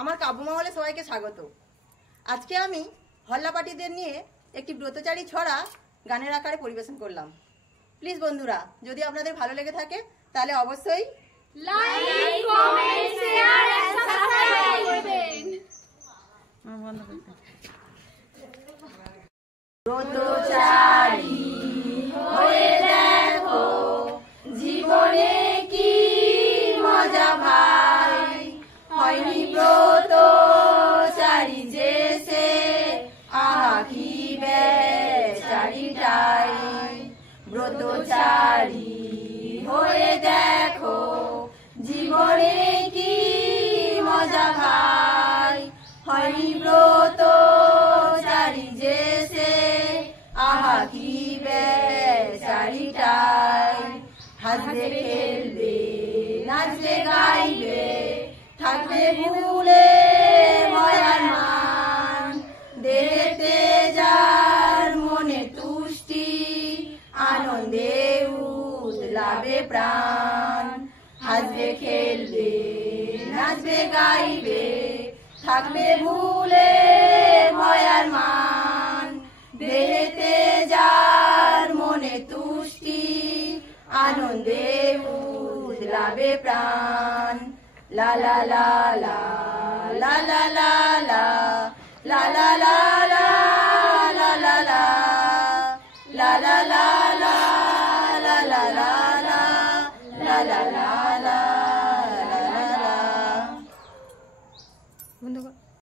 আমার কাব্যমহলে সবাইকে স্বাগত। আজকে আমি হল্লাপাটিদের নিয়ে একটি ব্রতচারী ছড়া গানের আকারে পরিবেশন করলাম। প্লিজ বন্ধুরা, যদি আপনাদের ভালো লেগে থাকে তাহলে অবশ্যই like, comment, share and subscribe করবেন। ব্রতচারী হয়ে দেখো জীবনে কি মজা ভাই, হয়নি ব্রতচারী যে সে আহা কি বেচারিটাই। ব্রতচারী হয়ে দেখো জীবনে কি মজা ভাই, হয়নি ব্রতচারী যে সে আহা কি বেচারিটাই। হাসবে খেলবে নাচবে গাইবে থাকবে ভুলে ময়ার মান, দেখতে যার মনে তুষ্টি আনন্দে উতলাবে প্রাণ। হাসবে খেলবে নাচবে গাইবে থাকবে ভুলে ময়ার মান, দেখতে যার মনে তুষ্টি আনন্দে উতলাবে প্রাণ। লা লা লা লা লা লা লা লা লা লা।